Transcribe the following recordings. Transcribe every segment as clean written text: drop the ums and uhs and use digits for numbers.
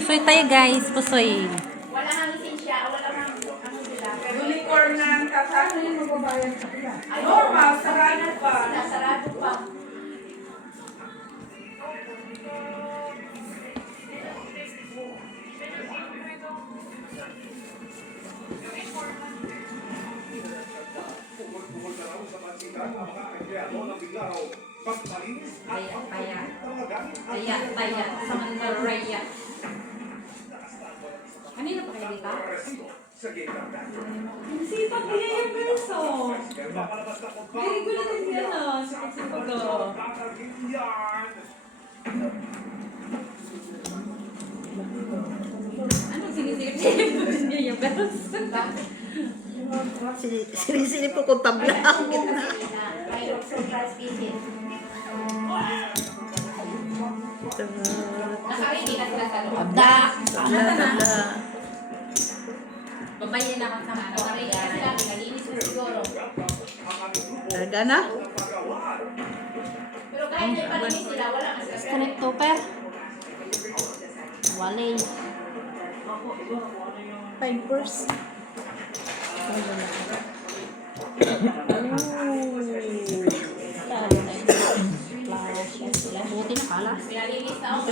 Pusoy tayo guys, pusoy. Wala nang lisensya, wala nang ano nila. Unicorn ng tatano yung magbabayad sa pila. Normal, sarado pa. Sarado pa. Taya, sa Mandal Raya. Kanina pa kayo dito? Sipag niya yung person. Very good na din yan ah. Sipag ah. Ano sinisilip-silip mo din niya yung person? Sinisilip ko kung tabla ang gitna. May surprise visit. Nakaready na sila sa loob. Abda! Tabla. Babayin na akong sama. Nakaready na sila, pinalinis mo siguro. Talaga na? Pero kahit may palinis sila, wala na sila. Strip topper. Wali. Fine first. Buti na pala. Pinalinis na ako.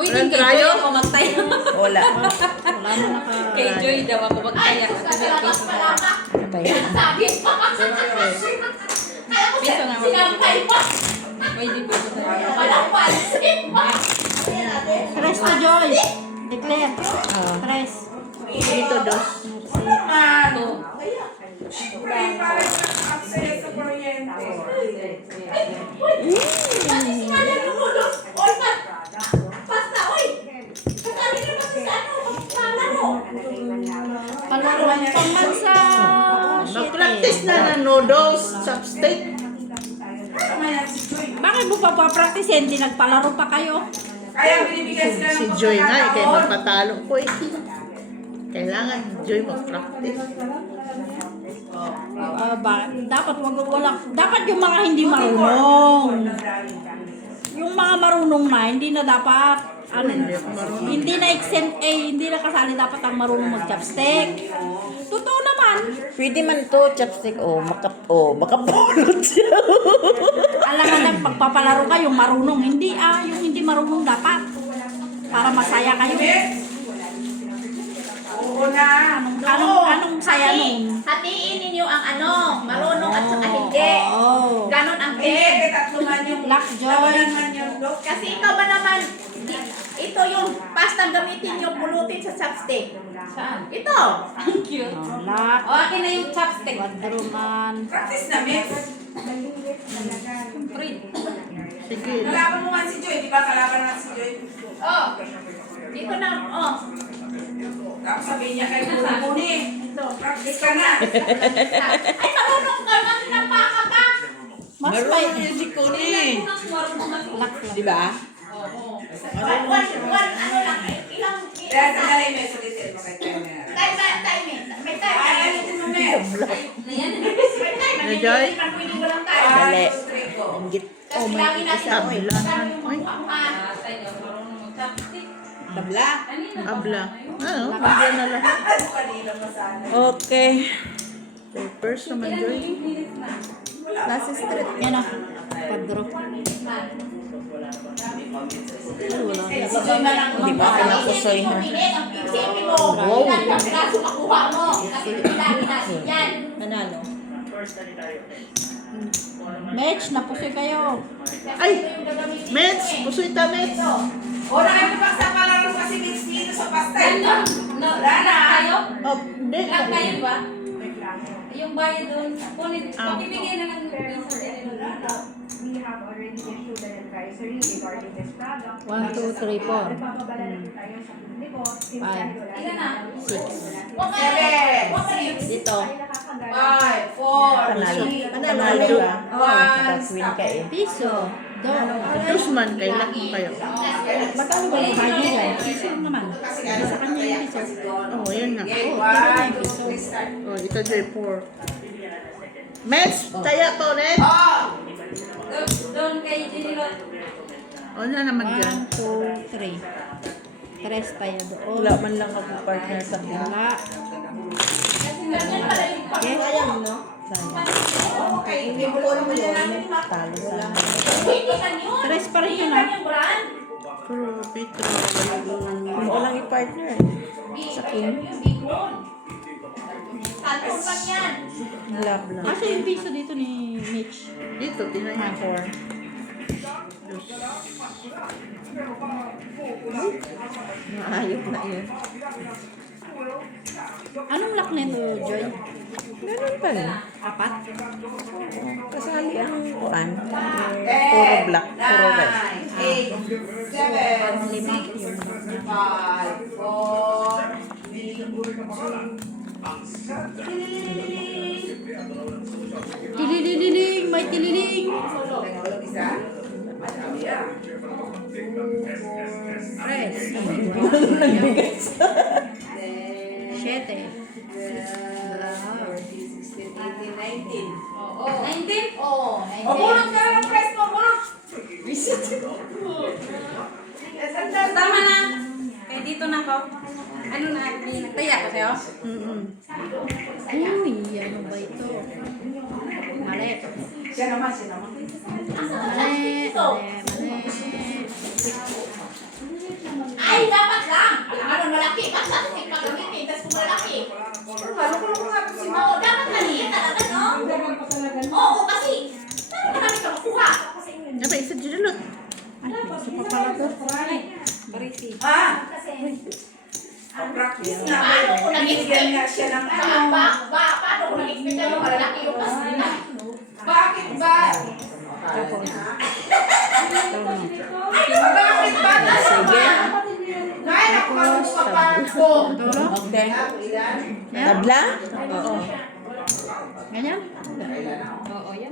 Uy, Walang din kay trayo? Joy ako magtaya. Wala. Wala na naka... Kay Joy daw ako magtaya. Ay, sa labas pa lang. Sabi pa. Piso nga Sinampay pa. Uy, di ba ito talaga? Walang pansin pa. Tres to Joy. Declare. Tres. Dito dos. Ito. Free para sa access sa kuryente. Sinali ng noodles. Oy, pasta, oy. Sabi na ba sa ano? Palaro. Palaruan pang sa... Mag-practice na ng noodles, chopstick. Kaya si Joy. Bakit mo pa pa-practice? Hindi nagpalaro pa kayo. Kaya binibigyan sila ng Si Joy nga, eh, kaya pagkakataon. magpatalo ko eh. Kailangan Joy mag-practice. Dapat dapat yung mga hindi marunong. Yung mga marunong na, hindi na dapat hindi na exempt hindi na kasali dapat ang marunong mag-chopstick. Totoo naman. Pwede man to, chopstick. Makapulot siya. Alangan ng pagpapalaro ka yung marunong, hindi yung hindi marunong dapat. Para masaya kayo. Oo na. Anong saya nun? Hatiin ninyo ang ano, marunong at saka hindi. Oh. Ganon ang Hindi, game. kay tatlo man yung Lockjaw. tawanan man yung dok. Kasi ikaw ba naman, ito yung pasta gamitin nyo pulutin sa chopstick. Saan? Ito. Thank you. Lock. O, akin na yung chopstick. Quadruman. Practice na, miss. Free. Sige. Kalaban mo man si Joy, di ba? Kalaban naman si Joy. Oh. Dito na, oh. Tapos sabihin niya kay Puro Muni. Practice ka na. Ay, marunong ka na, sinapaka ka. Mas Marunong yun si Connie. Lock. Di ba? Ano lang, ilang, Kaya sandali, may sulitin mo kay Temer. may time. Ay, alitin mo, Mer. May time, Na, Joy? hindi man pwede walang time. Dali. Trigo. Inggit. Kasi lagi natin, Tabla. kami yung mukhaan. Tabla. Abla. Ano? Bigyan na lahat. Ano kanina pa sana? Okay. First naman, Joy. Nasa street. Yan o. Quadro. Si Joy man ang Di ba ako nakusoy ha? Ang isipin mo, ilan ang kaso makuha mo. Kasi lagi natin yan. Manalo. Match, napusoy kayo. Ay! Mets! Pusoy ta, Mets! O, nakipagpaksa para rin kasi mix dito sa pasta. Wala na. Oh, hindi. Kayo ba? Yung bayad doon, pabibigyan na lang ng piso. We have already issued an advisory regarding this product. 1, 2, 3, 4. Nagpapabala na po tayo sa publiko. Since Five. dahil wala Ilan na? namang 6. Dito. 5, 4, Panalo. 3, Panalo. One. ka eh. Piso. Tusman, kailan mo kayo? Magkano ba yung bayad yan? Piso naman. Sa kanya yung piso. Oo, yun na. Okay, Oh, 1, 2, 3, start. Oh, ito Joy, 4. Mets! Taya pa ulit! Oh! Doon kay Jenny Lot. O na naman dyan. 1, 2, 3. Tres tayo doon. Wala man lang ako partner sa akin. Wala. Ganyan pala yung Sayang, no? Sayang. Okay, hindi ko alam mo yun. Talo sana. Hindi ka yun. Tres pa rin yun, Hindi ah. ka yung brand. Pero, Petro, hindi ko lang i-partner. Sa Kim? Bicol. Talpon lang yan. Love lang. Kasi yung piso dito ni Mitch. Dito, tinan niya 4. Maayos na yun. Anong lock nito, Joy? Ganun pa rin. Apat? Kasali ang kuan. Puro black, puro red. 8, 7, Lima. 5, 4, Tilililing! May tililing! Tres. Siyete. 19. Oo. 19? Oo, 19. O, bulot ka na ng press mo, bulot! Tama na. Kaya dito na ako. Ano na, nagtaya ko sa'yo? Uy, ano ba ito? Mali. Siya naman, siya naman. Mali. Mali. Ay, dapat lang. Ano, malaki. Ba't natin pagamitin? Tapos kung malaki. Oo, dapat maliit talaga, no? Oo, kasi. Dapat marami ka makuha. Apa, isa dulot. Ah! Practice na. Paano ko nag-expect? Bigyan nga siya ng ano. Paano ko nag-expect na yung malalaki yung kasi? Bakit ba? Tapos. Bakit ba? Sige. Ngayon ako magpapapart ko. Okay. Yan. Tabla? Oo. Ganyan?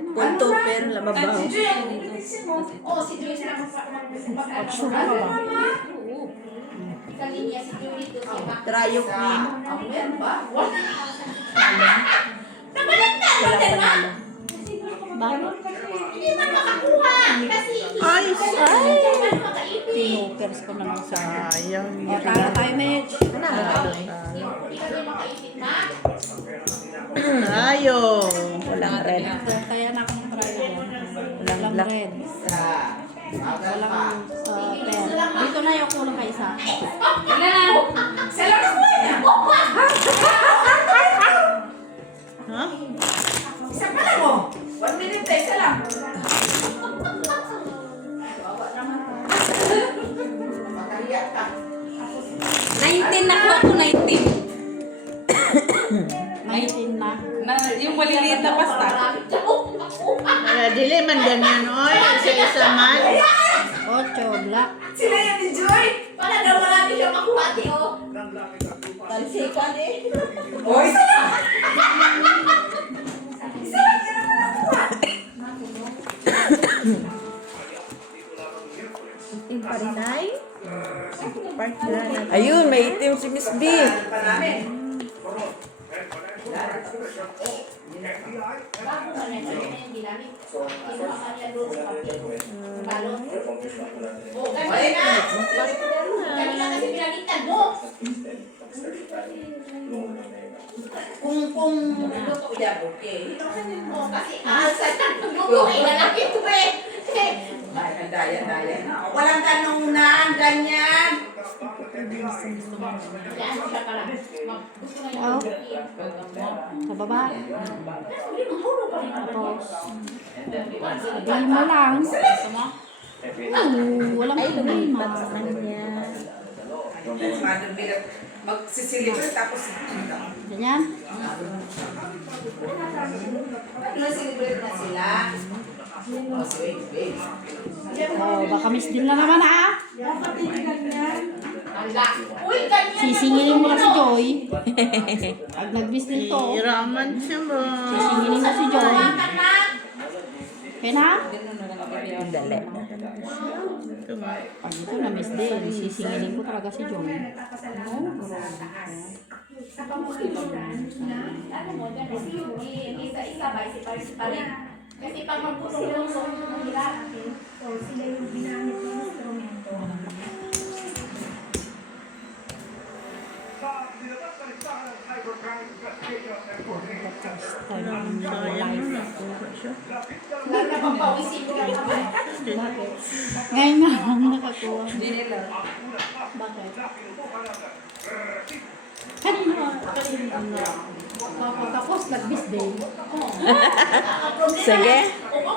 Punto per lababaw. Si Joy, ang initin mo. Oo, si Joy sila mag-pag-pag-pag-pag. Sa linya, si Joy dito, si Mac. Trayo queen. Ang meron ba? Wala. Nabalagtan mo, Walang diba? panalo. Bakit? Hindi man makakuha. Kasi Ay, hindi man makaipin. Tinokers ko na lang sa... Sayang. O, tara tayo, Mitch. Hindi ka din makaipin na. Tayo. Walang red. Kaya na akong try ko. Walang Walang black. red. Walang pen. Dito na yung kulang ka isa. Sila na kuha niya. Ha? Isa pa lang mo. 1 minute tayo, isa lang. Makahiya ka. 19 na ko ako, 19. 19 na. Yung maliliit na pasta. Kaya dili man ganyan, oy. Isa-isa man. 8, black. Sila yan ni Joy. Wala daw marami siya makuha, Tio. Talsikan eh. O, isa lang. Isa lang, yan naman nakuha. Itim pa rin ay. Partner na. Ayun, may itim si Miss B. Pa namin. Bago man na siya yung ginamit. Kinuha ka niya doon sa papel. Balot. Oo, kanina. Kanina kasi pinalitan mo. Kung luto yan, okay. Oo, kasi aalsan na paglutuin na lang ito eh. Ay, daya. Walang kanunan, ganyan. Yan siya pala. Gusto na Oh. yung Sa baba. Hindi, mahulog pa rin. Tapos, sabihin mo lang. Walang problema. Madam Bilat, magsisilibre tapos Ganyan. Nasilibre na sila. Oh, wait. Oh, baka miss din na naman ah. Ala. Uy, ganyan. Sisingilin mo na si Joy. Pag nag-miss din to, Hiraman siya ba? sisingilin mo si Joy. Makan na. Okay na? Dali. Pag ito na-miss din, sisingilin ko talaga si Joy. Sa pamumulan na, ano mo, dyan, kasi yung isa-isa ba, isa rin. Kasi pag magpulong-pulong, so yung mahirap. So, sila yung ginamit ng instrumento. siya. Lalo na pampawisin ko lang naman. Bakit? Ngayon nga lang nakakuha. Hindi nila. Bakit? Kanina, tapos nag-bis day. Sige.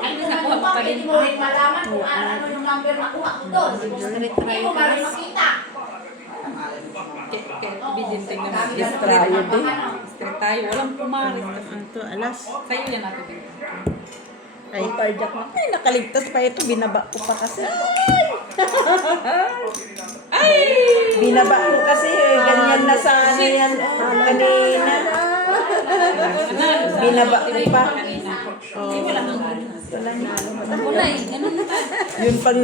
Ay, nakuha pa rin. Hindi mo rin malaman kung ano yung number na kuha ko doon. Hindi mo ba rin makita? Kaya obedient naman. Yes, tayo din. Straight tayo. Walang pumaris kasi. Ito, alas. Sa'yo yan natin. Ay, cardiac na. Ay, nakaligtas pa ito. Binaba ko pa kasi. Ay! Binaba ko kasi. Ganyan na sana yan. Kanina. Binaba ko pa. Kanina. Oh. Wala eh. Ganun na tayo. Yun pang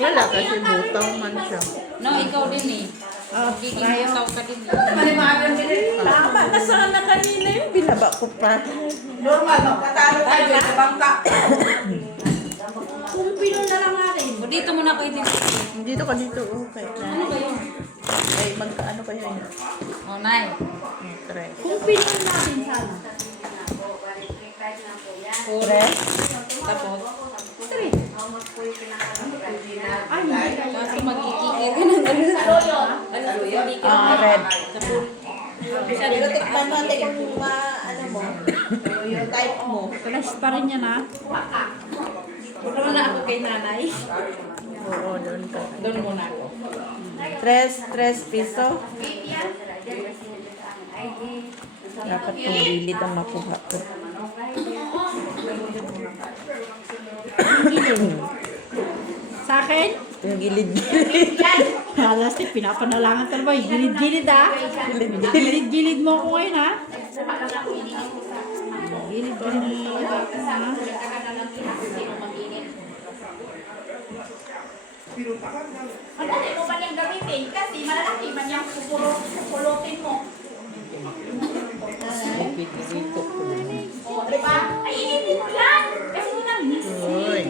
wala kasi butang man siya. No, ikaw din eh. Giging ka din eh. Malimagan din. Tama na sana kanina yung binaba ko pa. Normal, magkatalo tayo sa bangka. Kung pinon na lang natin. O dito muna ako itin. Dito ka dito. Okay. Ano ba yun? Ay, magkaano kayo yun? O, nine. Try. Kung pinon natin sana. Four. Tapos. Ay, hindi kayo. Kaso magkikikir ka ng ganun. Ano yun? Red. Pero Tikman natin kung ano mo. Yung type mo. Flash pa rin yan ha. Punta muna ako kay nanay. Oo, doon ka. Doon muna ako. 3 piso. Dapat yung gilid ang makuha ko. Sa akin, Yung gilid. halastik, pinapanalangan talaga. Gilid-gilid ha. Gilid-gilid mo ako ngayon ha. Gilid-gilid talaga. Ha? Ang dali mo ba niyang gamitin? Kasi malalaki man yung pupulutin mo. O, diba? Ay, initin mo lang. Kasi mo lang. Uy.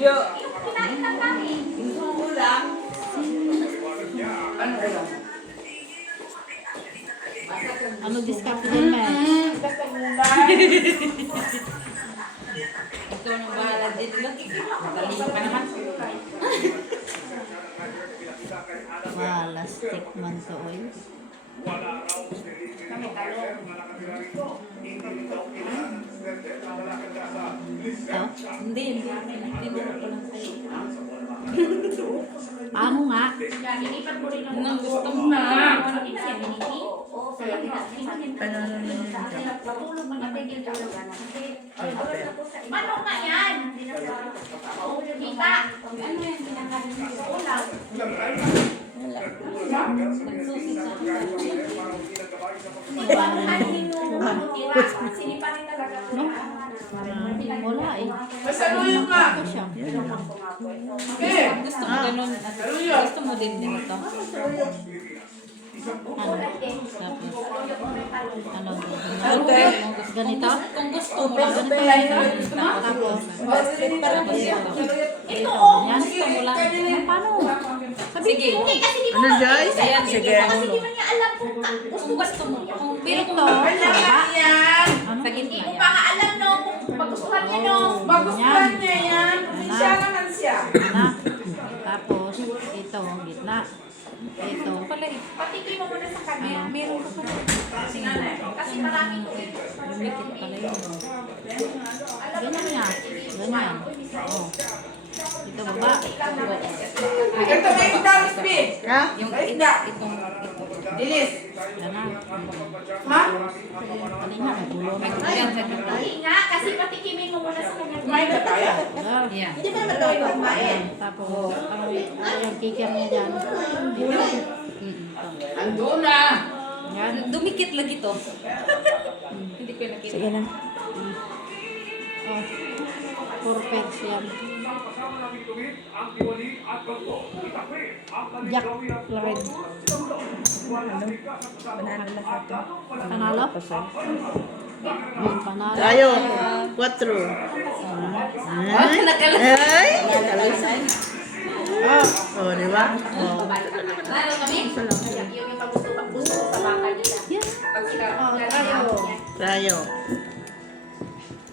Yo! Kinain lang namin. Ulam. Ano ulam? Ano discount din, man? Basta gulay. Ikaw nang bahala dito. Dali pa naman. Halastik man to, oy. Ito? Hindi. Tinuro ko lang sa'yo. Ano nga? Yan, inipat mo rin ang Anong gusto mo? Ano din siya, biniti? Oo, kaya Patulog man yung tigil ka lang. Kasi, Manok na yan! Oo, kita! Ano yan, pinakain mo sa ulam? Nagsusi sa Hindi ba ang kanin yung tira? Sinipa rin talaga. No? Wala eh. Masaluyo ka. Ito siya. Okay. Gusto mo ganun. Gusto mo din ito. Ano? Tapos, ano? Okay. Ganito? Kung gusto mo lang. Ganito lang. Tapos, Ito oh! yan. Gusto mo lang. Paano? Sige. Hindi kasi di ba Ano, guys? Ayan, sige. kasi di ba niya alam kung Gusto mo. Pero kung Ito. Yan. Ano? sa hindi gitna mo yan. pa nga alam no kung magustuhan niya no. Magustuhan niya yan. Siya naman siya. Na. Tapos, ito, gitna. Ito. Pala eh. Patikin mo muna sa kanya. Meron ka pala. Kasi maraming Lumikit pala yun. Ganyan nga. Ganyan. Oh. Ito baba. Ito may isda, Miss B. Ha? Yung May isda. itong Dilis. Yan na. Ha? Kanina, nagulo na. yan sa gitna. Hindi nga kasi patikimin mo muna sa kanya. Kumain na tayo. Ah, Yan. Hindi ba matuloy kumain? tapos, yung kicker niya dyan. Andun na. Yan. Dumikit lagi to. Hindi ko nakita. Sige na. Oh. Perfect yan. Jack Floyd. Banana lahat ito. Panalo? Yung panalo. Tayo. 4. Ay. Ay. Oh, di ba? Oh. Lalo kami? Yung gusto sa baka nila. Yes. Pag sila Oh, tayo. Tayo.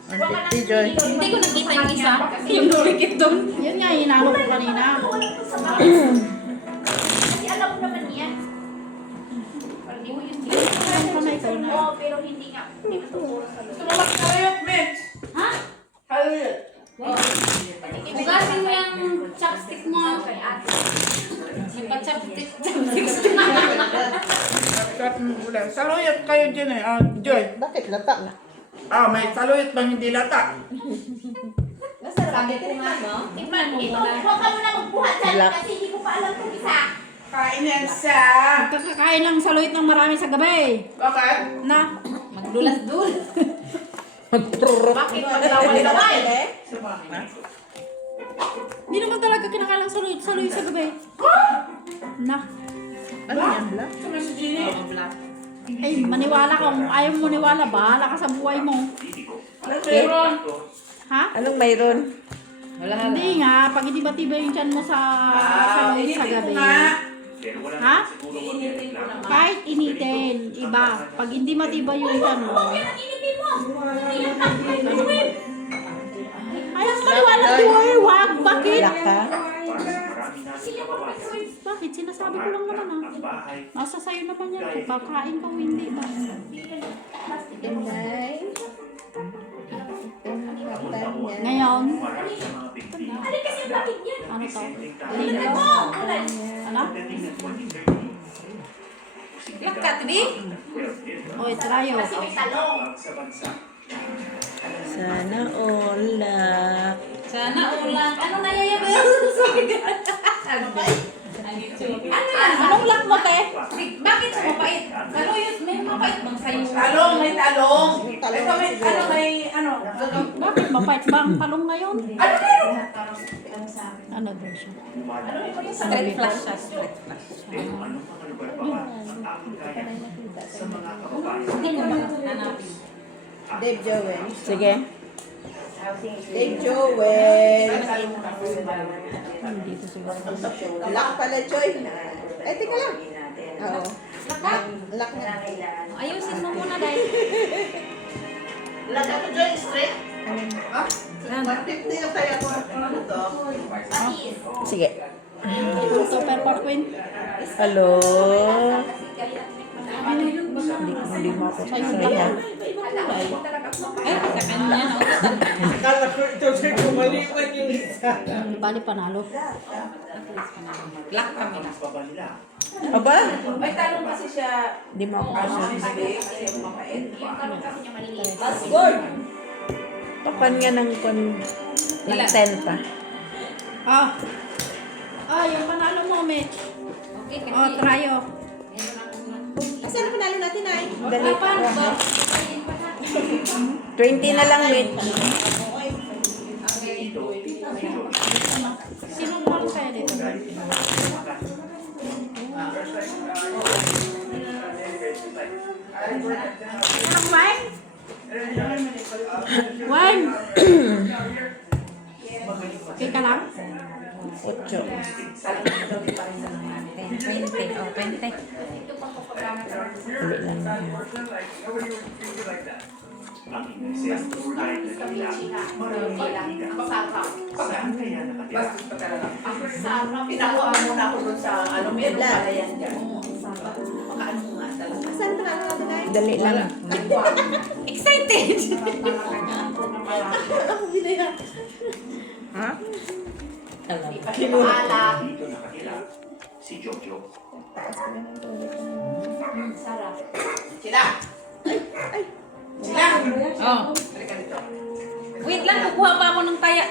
150, Joy. Hindi ko nakita yung isa. Yung duplicate doon. Yun nga, hinanong ko kanina. Kasi alam mo naman yan. Parang di mo yun din. Ang kamay ko na. Oo, pero hindi nga. Hindi ko tuturo sa Gusto mo magkaluyot, Mitch? Ha? Kaluyot. Hugasin mo yung chopstick mo. Kay ate. Yung pa-chopstick. Saluyot kayo dyan eh. Joy. Bakit lata na? May saluyot bang hindi lata? Sabi ko nga, no? Tignan mo. Ito, huwag ka muna magbuhat dyan Black. kasi hindi ko pa alam kung isa. Kain yan sa... Kakakain lang saluit ng marami sa gabi. Bakit? Na, Magdulas-dul. Bakit maglaway-laway? hindi naman talaga kinakain lang saluit sa gabi. Na, Ano yan, Black? Sama si Ginny. ay maniwala ka. Kung ayaw mo maniwala, bahala ka sa buhay mo. Meron. Ha? Anong mayroon? Hindi nga, pag hindi matibay yung tiyan mo sa saluit sa Initin ko gabi. nga. Ha? Initin ko naman. Kahit initin, iba. Pag hindi matibay yung tiyan mo, Huwag yan ang initin mo. Hindi yan pag-iwin. ayaw mo maniwala, Joy. Wag, bakit? Black ka? Hindi yan pag-iwin. Bakit? Sinasabi ko lang naman Nasa sayo naman yan. Kung kakain ka o hindi ba? Ngayon, Alin kasi ang bakit yan? ano to? Tingnan mo. Alin? Ano? Black ka, tibi? Oy, trayo. Kasi may talong. Sana all luck. Sana ulang. Ano na yayabay? Ano ba? Ano yan? Anong lock mo, te? Bakit mapait? Saluyot, may mapait bang sa'yo? Talong, may talong. Ito may Bakit mapait ba ang talong ngayon? Ano meron? Ano daw siya? Straight flash siya, straight flash. Hindi ko hanapin. Dave Joel. Sige. Dave Joel. Dito siguro. Lock pala, Joy. Eh, teka lang. Oo. Lock na. Ayusin mo muna, dahil. Laga ko dyan, straight. Ha? Yan. 150 yung kaya ko. Ano to? Sige. Super Power Queen. Hello. Hindi mo ako Sa'yo sasaya. Ay, sa kanya, nautusan ka. Akala ko ito sir, kumaliwan yung isa. Bali panalo. Black kami na. Aba? May talong kasi siya. Hindi mo ako sasaya. Kasi mapait. That's good. Papan nga ng ng 10 pa. Yung panalo mo, Mitch. Okay, kasi... Oh, trayo. Saan na panalo natin ay? Dali. Paano ba? 20 na lang, Mitch. Sino mo kaya dito? Anong wine? Wine? Okay ka lang? 8. 20. Oh, 20. Dali lang. Ang sarap. Bastos pa talaga. Ang sarap. Pinakuha muna ako dun sa ano, meron pala yan dyan. Makaano nga talaga. Saan na panalo natin ay? Dali lang. Excited! Ha? Alak. Si Jojo. Sarap. Sila! Sila! Oh. Wait lang, kukuha pa ako ng taya.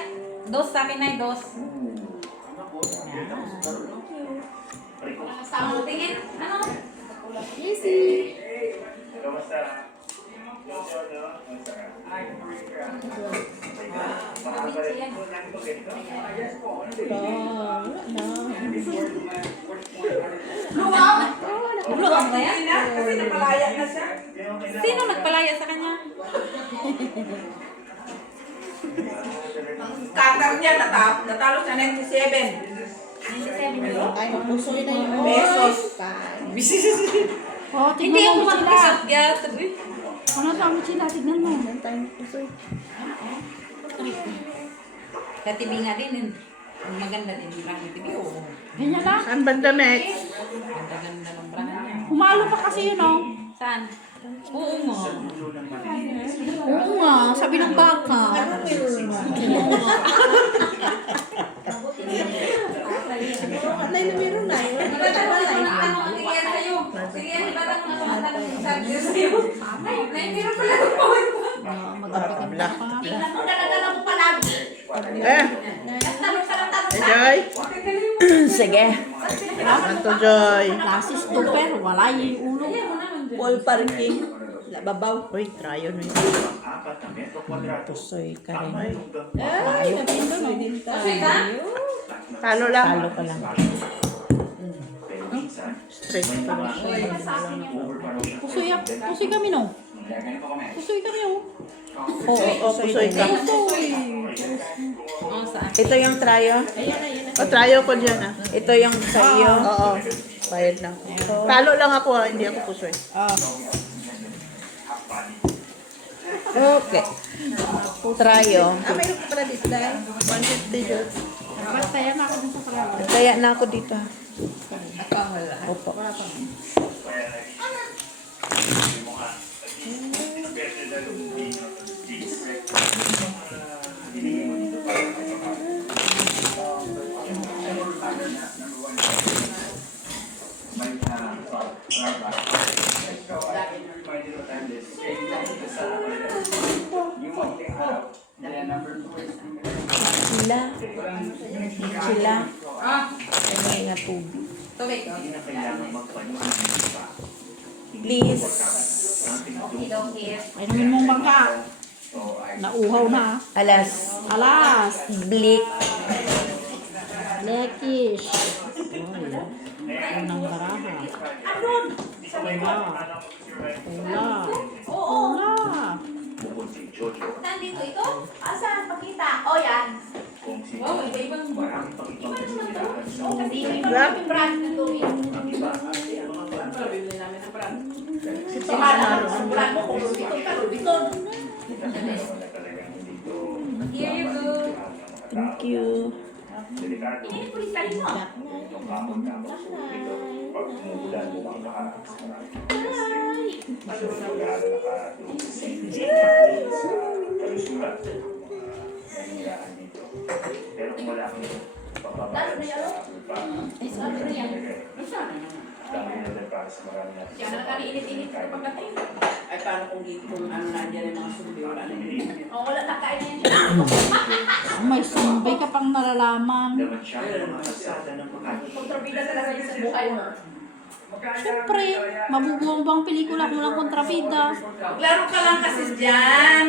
Dos sa akin ay dos. Ano, tingin? Ano? Kamusta? Luwag! Luwag ba yan? Hindi na, kasi napalaya na siya. Sino nagpalaya sa kanya? Ang cutter niya, natalo sa 97 Ay, pusoy na yun. pesos. Oh, Hindi tingnan ako mo sila. mag-usap yata. Ano sabi sila? Tignan mo. Yan tayo pusoy. Sa TV nga din, ang maganda din yung brand ng TV. Oo. Ganyan lang. Saan banda next? Ganda-ganda ng brand niya. Humalo pa kasi yun, oh. Saan? Oo nga. Oo nga, sabi ng baka. Anong meron na? Anay na meron na. Tingyan sa'yo. Sige, yan, ibatang mga tumatanong sa sa'yo. Ay, meron pala ng phone. Maganda Black. pa nga. Tingnan mo, daladala mo palagi. Tanong ka ng tanong. Joy? Sige. Manto Joy. Lasis to pero wala yung ulo. Wall parking. Babaw. Uy, trayo na yun. Apat na metro kwadrado. Pusoy ka rin. Ay, Ay, napindo no. Pusoy ka? Talo lang. Talo ka lang. pero minsan, Stress may ka mga lang. Pusoy, pusoy kami, no? Pusoy kami, oh. Oo, pusoy ka. Pusoy. Oo, saan? Ito yung trayo? O, trayo ko dyan ah. Ito yung sa iyo? Oo. Bayad lang. Talo lang ako ah, hindi ako pusoy. Okay. Trayo. Mayroon ka pala dito dahil? 150 dyan. Kaya na ako dun sa parang. Kaya na ako dito ah. Ako wala. Opo. Sila. Sila. Ay, nga tubig. Tubig. Please. Ay, namin mong bangka. Nauhaw na. Alas. Alas. Bleak. Lekish. Unang baraha. Ula. Ula. Bukod si Jojo, Nandito ito? Asan? Pakita. O, yan. kung si Wow, iba-ibang marami pang ibang tinitirahan sa O, kasi may Diba? mga brand nito eh. ang iba ay ang mga Pahala mo sa brand mo kung Rubiton ka, Rubiton. Here you go. Thank you. Pinili po rin tayo mo. Pero kung wala kang Lalo na yan. Ay, sabi na yan. dami na din para sa marami natin. Yan na kaniinit-init sa pagkating. Ay, paano kung ano na dyan yung mga sumbi, wala na yun. O, wala na kain na yan siya. May sumbay ka pang nalalaman. Naman siya ang mga kasada ng pagkain. Kontrabida talaga yun sa buhay mo. Siyempre, mabubuong bang pelikula kung walang kontrabida? Laro ka lang kasi dyan.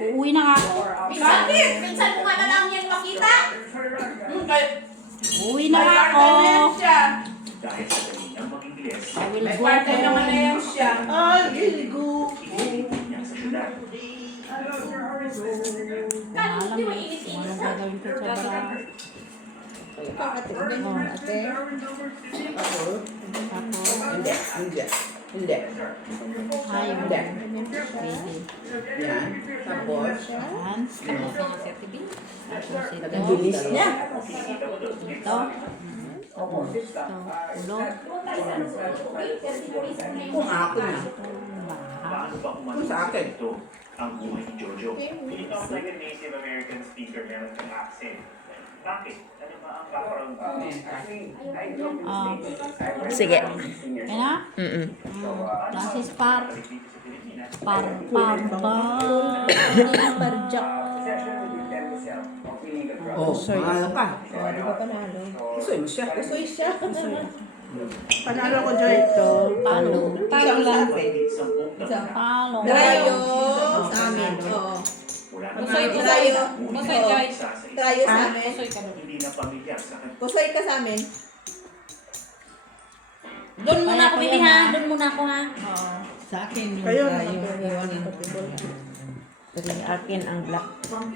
Uuwi na nga ako. Bakit? Minsan mo nga na lang yan makita. Uuwi na nga ako. Siya. Dahil sa galing ng mag-Ingles, I will May go partner naman na home. yan siya. itinigil niya sa syudad. Kano, Alam di mo, ba init-init anong sa? gagawin ko sa bara? Ate. Hindi. Ay, Hindi. pwede. Yan. Tapos, Yan. Kasi nga sa TV. Tapos ito. nabilis niya. Ito. Ito. Ulo. Kung ako na. Baha. Paano ba Kung sa akin. ito ang buhay ni Jojo? He sounds like a Native American speaker meron kang accent. Bakit? Ano ba ang background? Sige. Yan na. Mm-mm. Francis Par. Par. Parjak. Oh, mahalo ka. Di ba panalo? Gusto mo siya. Pusoy siya. Panalo ko, Joy. Ito. Talo. Talo lang. Talo. Trayo sa amin. Oo. Pusoy, pusoy. Trayo. Pusoy, guys. Trayo sa amin. Pusoy ka doon. Hindi na pamilyar sa kanya. Pusoy ka sa amin. Doon muna ako, baby ha. Doon muna ako ha. Sa akin yung Kayo na. tayo. Pero akin ang black.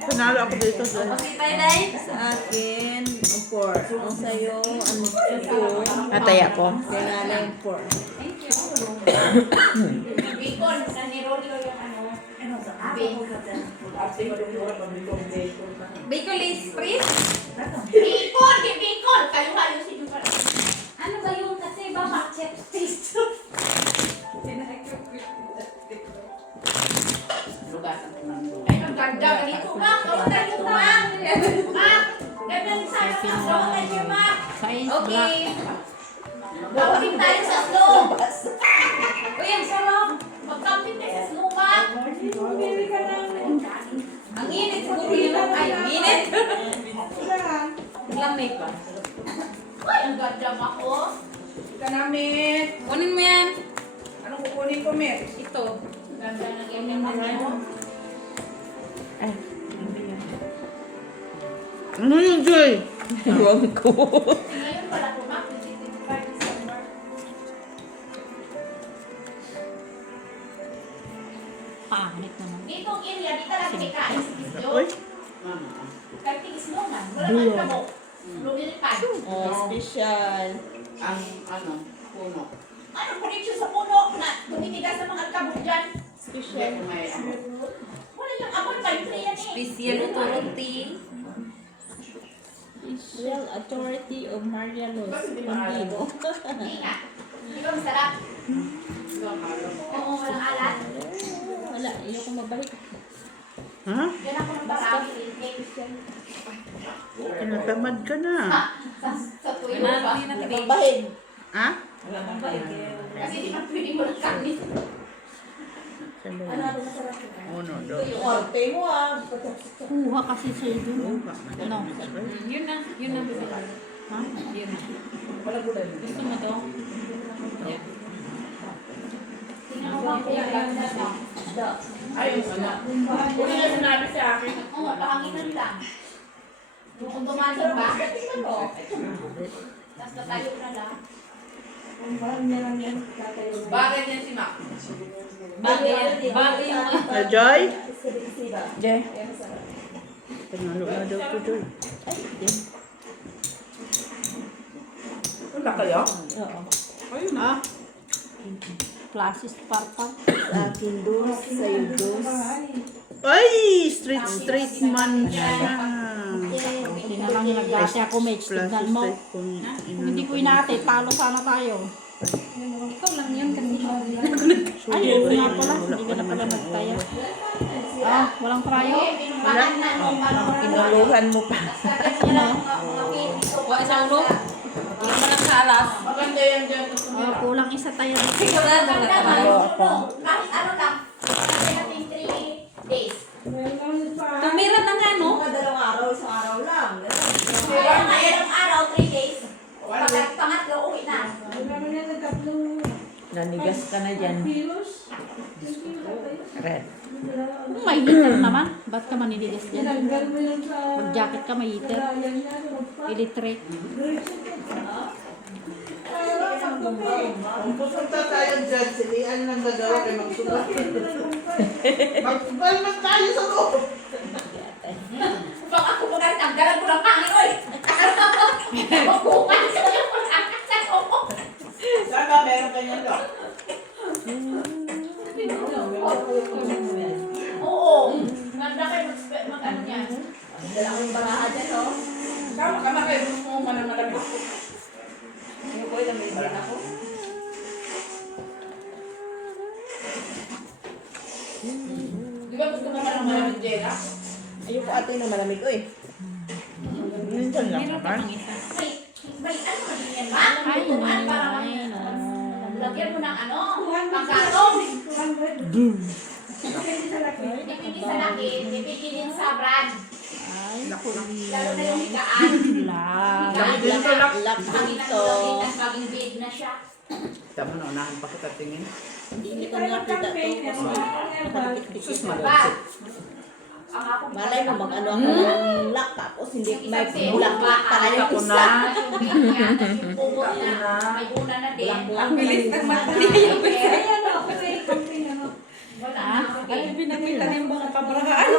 Panalo ako dito. Joy. Okay tayo, Day. Sa akin, ang 4. Ang sa'yo, ang 2. Nataya ko. Kaya nga na yung 4. Thank you. Bacon, na nirolyo yung ano. Bacon is freeze? Bacon! Di bacon! Kayo ayusin yung pala. Ano ba yun? Kasi ba matchet taste? Ay, ang ganda. Ganito, Mac. Gawin tayo, Mac. Mac! Ganyan sana, Mac. Gawin tayo, Mac. Size black. Okay. Gawin tayo sa slow. Uy, ang sarap. Magkampin tayo sa slow, Mac. Ang init siguro yun. Ay, ang init. Lamig ba? Ay, ang ganda, Mac, oh. Ika namin. Kunin mo yan. Anong kukunin ko, Mer? Ito. Ganda ng ganyan, Mac, oh. Ay, ano yun, Joy? Ewan ko. Ngayon pala po, Mac. 25 December. Pangit naman. Dito ang area, di talaga may kain si Miss Jo. Uy. Kahit tingis mo man. Wala man ka mo. Lumilipad. Oh, special. Ang ano, puno. Ano connection sa puno na tumitigas ng mga alkabok dyan? Special. May ano. Wala yung abon pa yung yan eh. Special ito roti. Special Authority of Maria Luz. Pambibo. Hindi nga. Di ba masarap? Oo, walang alat. Wala, ayoko mabalik. Ha? Yan ako ng barami. Tinatamad ka na. Sa tuyo pa. Babahin. Ha? Kasi di man pwede mo lang kanin. Sandali. Uno, dos. Orte mo ah. Kuha kasi siya doon. Ano? Yun na. Yun na. Ha? Yun na. Gusto mo to? Tingnan mo ba kuya ganda na? Ayos na. Uli na sinabi sa akin. Oo, pahanginan lang. Kung tumasin ba? Tingnan mo. Tapos natayo na lang. Bagay niya si Mac. Bagay yung Na, Joy? Joy. Panalo na daw ko, Joy. Wala kayo? Oo. Ha? Classes parta. Ay! Straight man siya. Hindi na lang nagdasi ako, Mitch. Tignan mo. Kung hindi ko inate, talo sana tayo. ikaw lang yun kanina. Ay, yun nga pala. Hindi ka na pala nagtayo. Ah, walang trayo? Wala na nung Kinuluhan mo pa. Wa isang ulo. Hindi mo lang sa alas. Maganda yan dyan. Ah, kulang isa tayo. Sigurado na ka. Kahit ano lang. Kasi natin 3 days. Tumira na nga, no? Kaya nga ilang araw, 3 days. Pag pangatlo, uwi na. Nanigas ka na dyan. Red. Kung may heater naman, ba't ka maninigas dyan? Mag-jacket ka, may heater. Electric. Kung pupunta tayo dyan, silian lang gagawa kay magsulat. Magbalman tayo sa loob. Pag ako mo na tanggalan ko ng pangin, oy! Magkukan sa iyo kung sa oo. Saan ba meron kanya doon? Oo. Ganda kayo mag-ano niyan. Dala ko yung baraha dyan, no? Kama kayo mo malamig. Yung ko ilang din ako. Di ba gusto mo ng malamig, Jera? Ayoko ate na malamig ko eh. Minsan lang naman. May ano man yan, ma? Ay, Tutuan para ay, no. lagyan mo ng ano, panggatong. Depende sa laki, depende din sa brand. Ay, Lalo na yung higaan. lang. Lak dito. Baging bid na siya. Tama na, unahan pa kita tingin. Hindi ko nakita to. Sus, Ba? malapit. Ang ako Malay mo mag-ano ako ng lock tapos hindi may bulak pala yung Ako isa. na. Yung pugot na, may una na din. Ang bilis ng matali yung Ayan, wala na. Ano pinakita yung mga pabrahaan?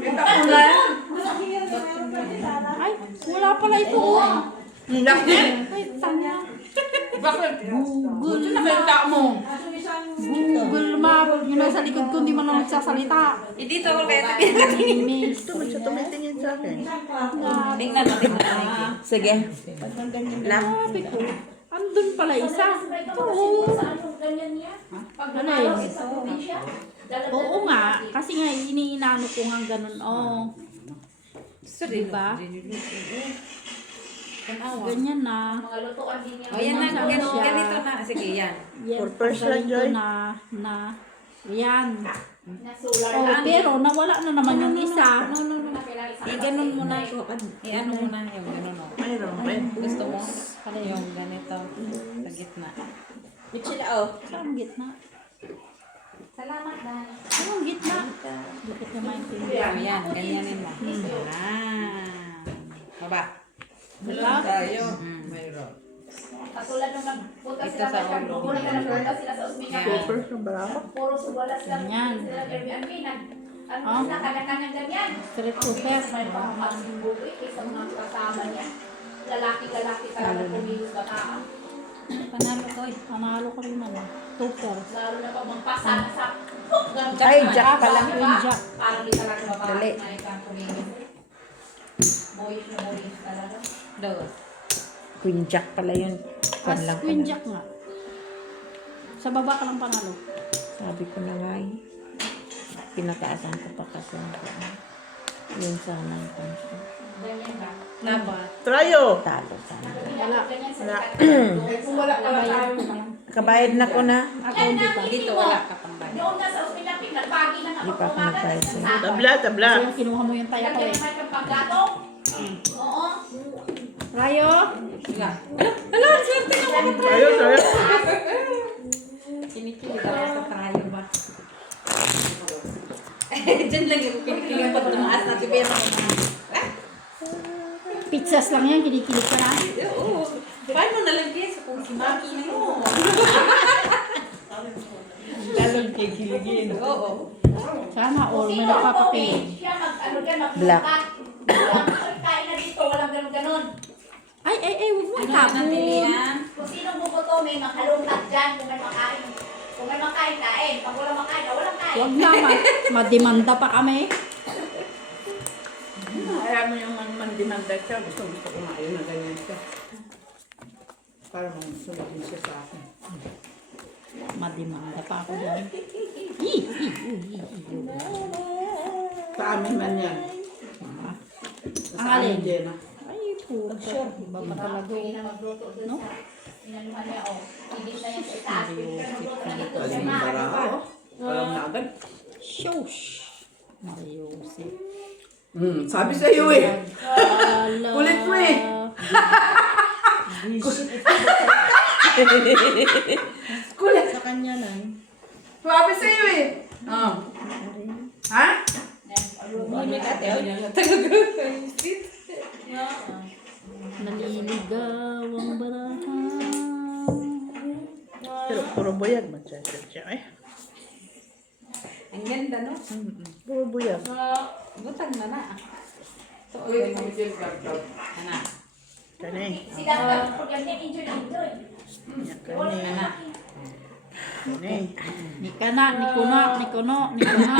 Kita ko na. Ay, wala pala ito. Oh. Lock din. Ay, tanya. Bakit? Google Nakita mo. Google Map. Yung nasa likod ko, hindi man lang nagsasalita. Dito ako kaya Miss. Ito, man siya tumitingin sa akin. tingnan mo, tingnan mo. Sige. Sabi ko, andun pala isa. Oo. Ano yun? Oo nga. Kasi nga, iniinano ko nga ganun. Oh. Diba? Ganyan na. Mga lutuan din yan. O yan na, Ganyan siya. ganito na. Sige, yan. Yes, For first lang, ganito Joy. na. Yan. Na solar Oh, lang. pero nawala na naman yung isa. I-ganon mo na. I-ano mo na yung ganon. O. Mayroon, mayroon. Gusto mo? Yung ganito. Sa gitna. Michila, oh. Saan gitna? Salamat, Dan. Anong gitna? Dikit niya maintindihan. O yan, ganyanin mo. Baba. Diba? Mayroon. Katulad nung nagpunta Ito sila sa sa ulo. Puro nagpunta sila sa ospital. First ng barako. Puro subalas lang. Ganyan. Sila Airbnb. Ano Oh. sila, kanya-kanyang ganyan. Street cooker. May pamamas ng buhay sa mga kasama niya. Lalaki talaga kumilos bataan. Panalo ko eh. Panalo ko rin naman. Cooker. Lalo na pag magpasa na sa Ay, jack pala. Yung jack. Parang di talaga babae Dali. na ikang kumilos. Boyish na boyish talaga. Dos. Queen Jack pala yun. As Queen Jack nga. Sa baba ka lang panalo. Sabi ko na nga eh. Pinataasan ko pa kasi. Yun sana yung pansin. Ganyan ba? Dapat. Tryo! Talo sana. Wala. Ganyan sa Wala. Kung wala ka lang tayo. Kabayad na ko na. Ako hindi pa. Dito wala ka pang bayad. Doon nga sa ospital, nagbagi na nga Hindi pa ako pag umaga, nagbayad nasa sa'yo. sako. Tabla, tabla. Kasi yung kinuha mo yung taya ko Lagyan eh. naman yung paggatong. Oo. Rayo? Sila. Tryo, tryo. Kinikilig ako sa tayo ba? Diyan lang yung kinikilig pag tumaas na tibero. Pizzas lang yan. Kinikilig ka na. Oo. Paano nalang keso kung si Maki na mo? Lalong kikiligin. Oo. Sana all may Sino ang nagpapakilig. Siya ano dyan, Black. magbukat. Kain na dito, walang ganun-ganun. Ay, huwag mo Ano itapon. ang pilihan? Kung sino bubuto, may maghalungkat dyan kung may makain. Kung may makain, kain. Pag walang makain, walang kain. Huwag naman. Madimanda pa kami. Ayaw mo yung mandimanda siya. Gusto ko kumain na ganyan siya. Para mong sumagin siya sa akin. Madimanda pa ako dyan. Sa amin man yan. Ang alin? Jenna. Ay, puta. Iba pa talaga. Pwede na magluto dun. No? Inanuhan niya, oh. Hindi na yan sa itaas. Magluto na dito. Aling barako. Alam na agad. Shush. Mariusip. Sabi sa iyo eh. Kulit mo eh. Kulit. Sa kanya na. Sabi sa iyo eh. Oh. Ha? Naliligaw ang baraha. Pero puro buyag man siya eh. Ang ganda, no? Puro buyag. Butang na na. So, okay. Ana. Kani. Si Dagdag, pag yan yung injury. Kani. Ana. Kani. Ni kana, ni kuna, ni kuno, ni kuna.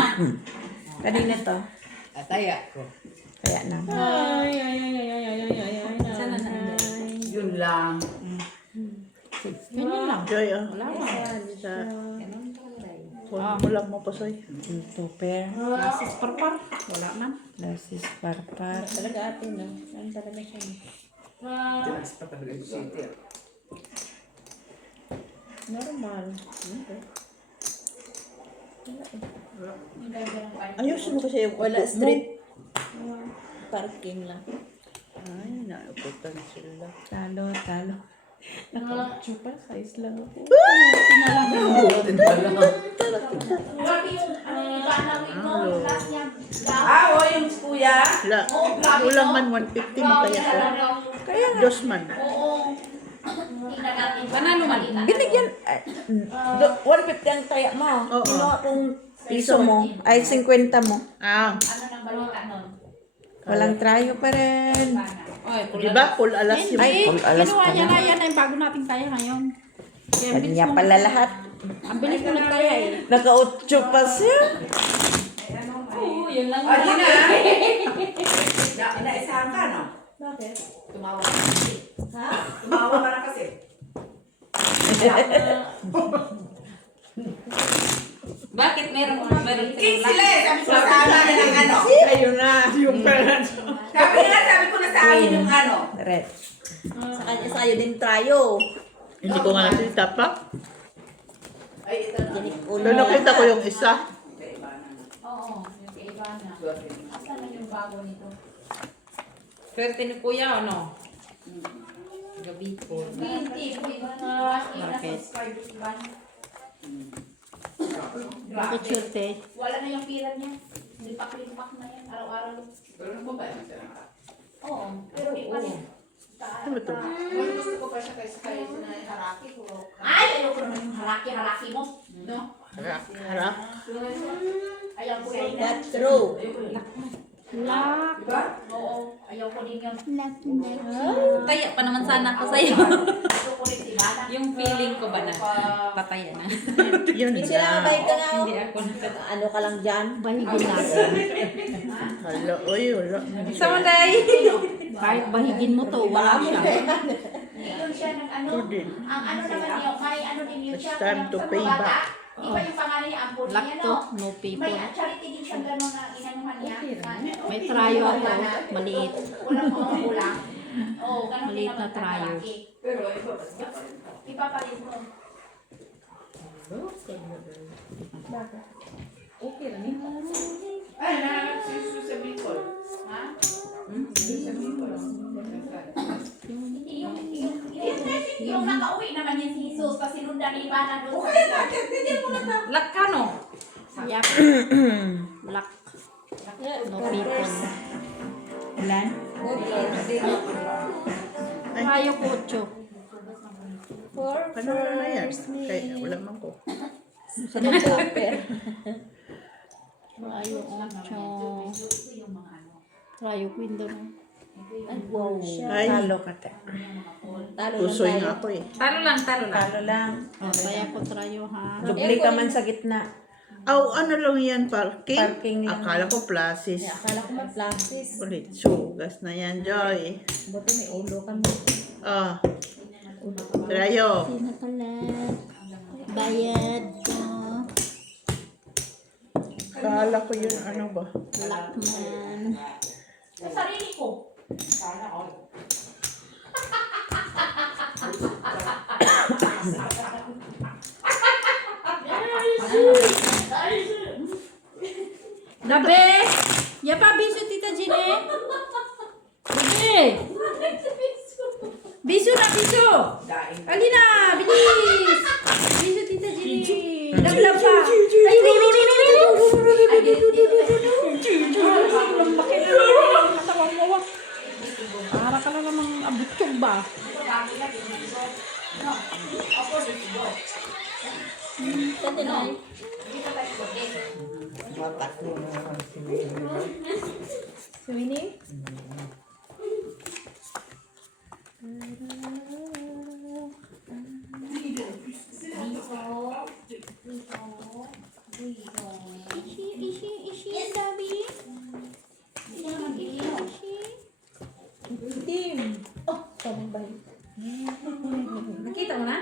Kanina to. Ataya ko. Kaya na. Sana na. Yun lang. Ganyan lang. Joy, oh. Sa Ganun talaga. phone mo lang mo pa, Soy. Super. Lasis parpar. Wala man. Lasis parpar. Talaga atin, no? Ano talaga siya? Tinas pa talaga yung city. Normal. Ayusin mo kasi yung Wala upo mo. street. Parking lang. Ay, nauputan sila. Talo, talo. Naka-chupa, size lang ako. Grabe yung, iba namin mo, yung last niya. Ah, o yung kuya. Wala. Kulang man 150 mataya ko. Kaya nga. Dos man. Oo. Tingnan natin. Panalo man. Binigyan. 150 ang taya mo. Oo. Kinuha kong piso mo. Ay, 50 mo. Ah. Ano nang balita nun? Walang trayo pa rin. O Ay, Diba? Full alas yung... Hindi, Full alas kinuha pa niya na. na yan ay bago nating taya ngayon. Kaya ang bilis Kanya mo- pala lahat. Ang bilis mo nagtaya eh. Naka-8 pa siya. Oo, yun lang. Ah, di na. Naisahan ka, no? Bakit? Tumawa ka kasi. Ha? Tumawa ka na kasi. Bakit meron King sila eh. Sabi ko na sa amin ng ano. Ayun na, yung parents. Sabi ko na sa amin yung ano. Red. Sa kanya sa'yo din tayo. Hindi ko nga nakita pa. Ay, ito na. Pero nakita ko yung isa. Oo, yung kay Ivana. Asan na yung bago nito? Swerte ni Kuya, ano? Gabi po. Hindi, Bakit? Grabe. Bakit swerte? Wala na yung pira niya. Lipak-lipak na yan. Araw-araw. Pero nagbabayad na siya. Oo. Pero iba rin. Ano ba ito? Gusto ko pa siya kayo sa haraki ko. Ay, ayoko naman yung haraki mo. No? Harap. Ayaw ko rin. That's true. Lock. Diba? Oo. Ayaw ko din yun. Taya pa naman sana ako sa'yo. Ayaw ko rin si Bana. Yung feeling ko ba na pataya na? Yun na. Hindi ako Ano ka lang dyan? Bahigin natin. Hala, uy, wala. Samanday! Kahit bahigin mo to, wala siya. Yun siya ng ano. Hindi. Ang ano naman yun. May ano din yun It's siya. time to Sa pay mga bata, back. Iba yung pangalan niya. Ang pulis Lock niya, to, no? no May people. charity din siyang gano'n na inanuhan niya. May trayo ako, maliit. Walang mga kulang. Oo, gano'n din Maliit na naman trayo. kalaki. Pero iba pa siya. Ipapalit mo. Okay lang yun. Ay, sasabihin ko. Ha? Sasabihin ko. Hindi yung nakauwi naman yan si Jesus kasi sinundan ni Ivana doon. Lak ka, no? Yap. Lock. No people. Ilan? Trayo ko 8. Ano na yan? Kaya wala man ko. Trayo 8. Trayo ko window na. Ay, Talo ka ta. pusoy nga ako eh. Talo lang, talo lang. Talo lang. Kaya ko trayo ha. Dubli ka man sa gitna. Aw, ano lang yan, parking? Parking lang. Akala ko plasis. Akala ko mag-plastis. Ulit, sugas na yan, Joy. Buti may ulo ka mo. Ah. Trayo. Sino pala? Bayad ko. Akala ko yun, ano ba? Lockman. Sa sarili ko. Dabe! Yapa, biso tita Gine. Gine! Biso na, biso! Alina, bilis! Biso tita Gine. Laglag pa. Ay, para ka lang namang abutyog ba? Tati na. Sumini? Ishi, sabi. Nakita mo na?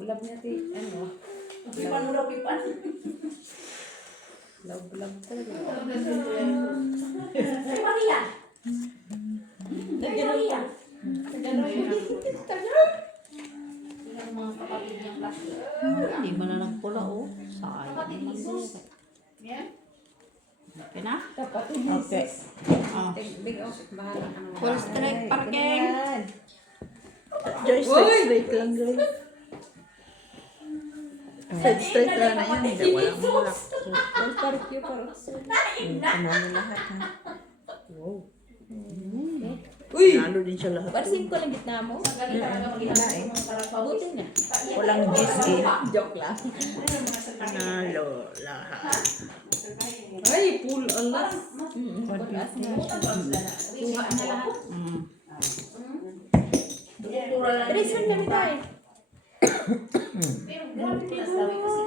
Love niya ti, ano? Pipan mo daw, pipan. Love talaga. Ay, Maria. Ay, Maria. Tingnan ang mga kapatid niyang klase. Hindi mo na lang pula, oh. Sayang. Kapatid ni Jesus. Yan. Okay na? Okay. Oh. Big off, bahala ka naman. Full straight parking. Joy, straight lang, Joy. Side straight lang na yun. Hindi, walang mulak. Well, parang yun, parang Panalo lahat ha. wow. Panalo din siya lahat. Pansin ko lang gitna mo. Galing talaga mag-inasal ng parang pawis. Buti na. Walang gis eh. Joke lang. Panalo lahat. Ay, full alas. Full alas nga. Kuha na lahat. Reason lang tayo. Pero grabe ko na sabi kasi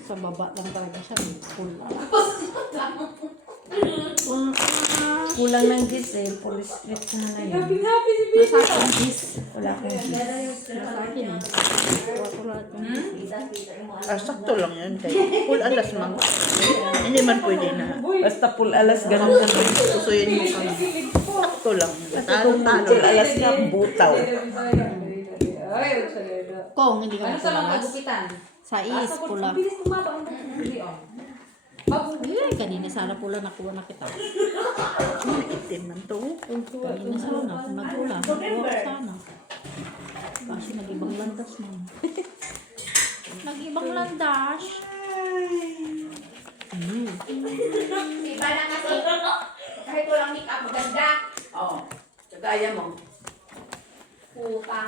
Sa baba lang talaga siya. Full. Kulang ng gis eh. Full split na na yun. Nasa akin is. Wala akong gis. Nasa akin eh. Kuha ko lahat ng is. Sakto lang yan. Kaya full alas man. Hindi man pwede na. Basta full alas, ganun ka rin. Susuyin mo kami. Sakto lang. Talo-talo. Full alas ka, butaw. Kung hindi ka Ano sa mga matalas. kagupitan? Sa is, pula. Bilis tumaba ang hindi oh. Ay, kanina sana pula nakuha na kita. Itim man to. Kanina sana, kung nagpula, nakuha ko sana. Kasi nag-ibang landas mo. Nag-ibang landas. iba na kasi. Kahit walang make-up, maganda. Oo. Kagaya mo. Puta.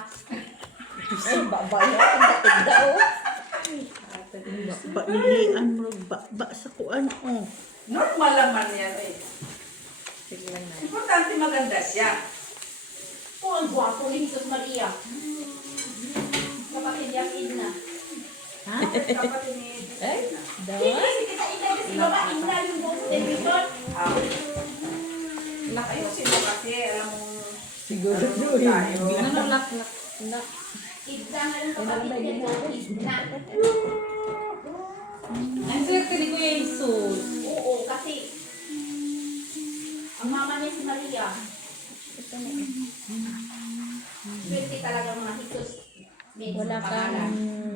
Ay, babaya. Tanda oh. Bailian mo. Ba sa kuan. Oh. Normal naman yan eh. Importante maganda siya. Oh, ang gwapo ni Jesus Maria. Kapatid niya, Idna. Kapatid ni Eh, Hindi kasi kita inay kasi baba, Idna yung buong television. Ayusin mo kasi, alam mo, siguro tayo. Ano lak. Idna nga yung kapatid niya, Idna. Ang swerte ni Kuya Jesus. Oo, kasi ang mama niya si Maria. Swerte talaga mga Jesus. May pangalan.